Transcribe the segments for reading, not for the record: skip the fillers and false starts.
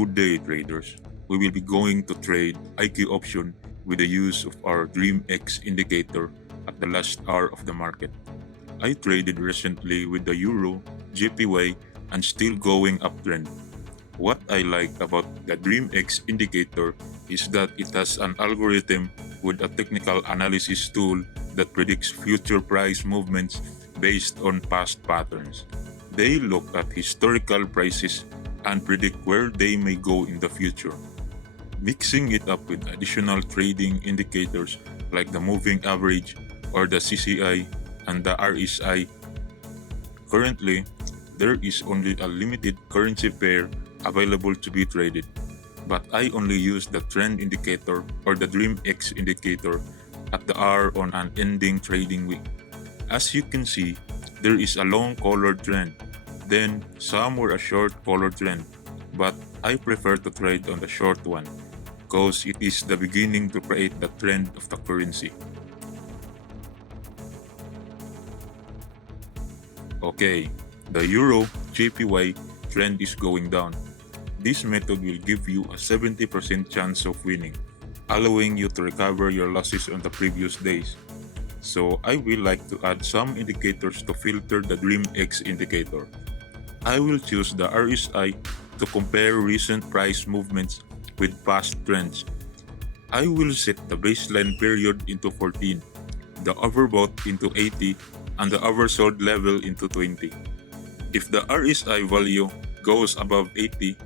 Good day, traders. We will be going to trade IQ option with the use of our Dream X indicator at the last hour of the market. I traded recently with the Euro, JPY, and still going uptrend. What I like about the Dream X indicator is that it has an algorithm with a technical analysis tool that predicts future price movements based on past patterns. They look at historical prices and predict where they may go in the future. Mixing it up with additional trading indicators like the moving average or the CCI and the RSI. Currently, there is only a limited currency pair available to be traded, but I only use the trend indicator or the Dream X indicator at the hour on an ending trading week. As you can see, there is a long colored trend. Then some were a short colored trend, but I prefer to trade on the short one because it is the beginning to create the trend of the currency. Okay, the Euro JPY trend is going down. This method will give you a 70% chance of winning, allowing you to recover your losses on the previous days. So I will like to add some indicators to filter the Dream X indicator. I will choose the RSI to compare recent price movements with past trends. I will set the baseline period into 14, the overbought into 80, and the oversold level into 20. If the RSI value goes above 80,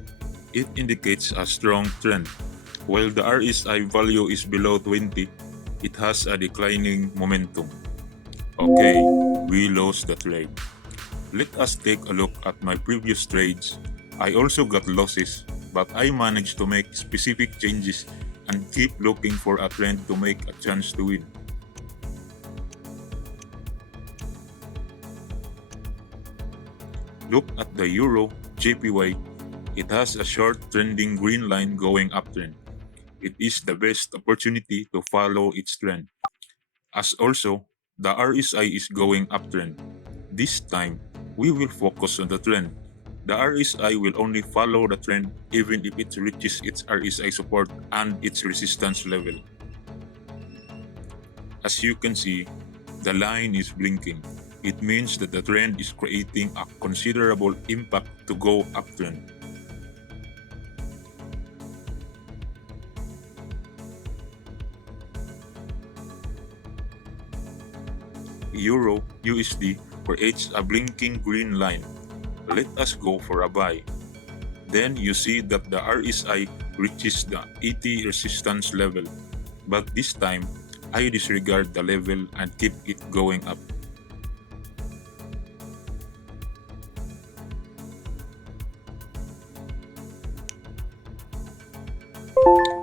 it indicates a strong trend, while the RSI value is below 20, it has a declining momentum. Okay, we lost the trade. Let us take a look at my previous trades. I also got losses, but I managed to make specific changes and keep looking for a trend to make a chance to win. Look at the Euro JPY. It has a short trending green line going uptrend. It is the best opportunity to follow its trend. As also, the RSI is going uptrend. This time, we will focus on the trend. The RSI will only follow the trend even if it reaches its RSI support and its resistance level. As you can see, the line is blinking. It means that the trend is creating a considerable impact to go uptrend. Euro USD creates a blinking green line. Let us go for a buy. Then you see that the RSI reaches the 80 resistance level, but this time I disregard the level and keep it going up.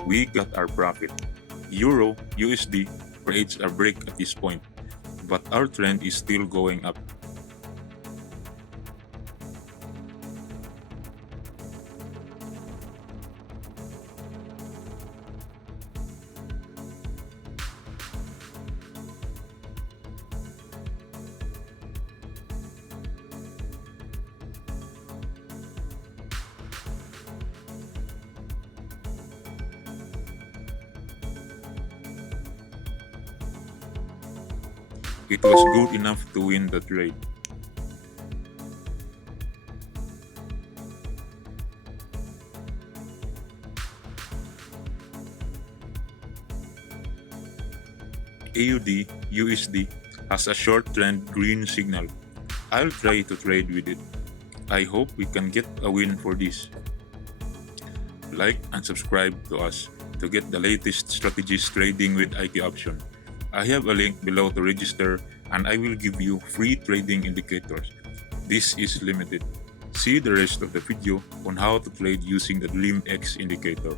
We got our profit. Euro USD creates a break at this point, but our trend is still going up. It was good enough to win the trade. AUD USD has a short trend green signal. I'll try to trade with it. I hope we can get a win for this. Like and subscribe to us to get the latest strategies trading with IQ option. I have a link below to register and I will give you free trading indicators. This is limited. See the rest of the video on how to trade using the Dream X indicator.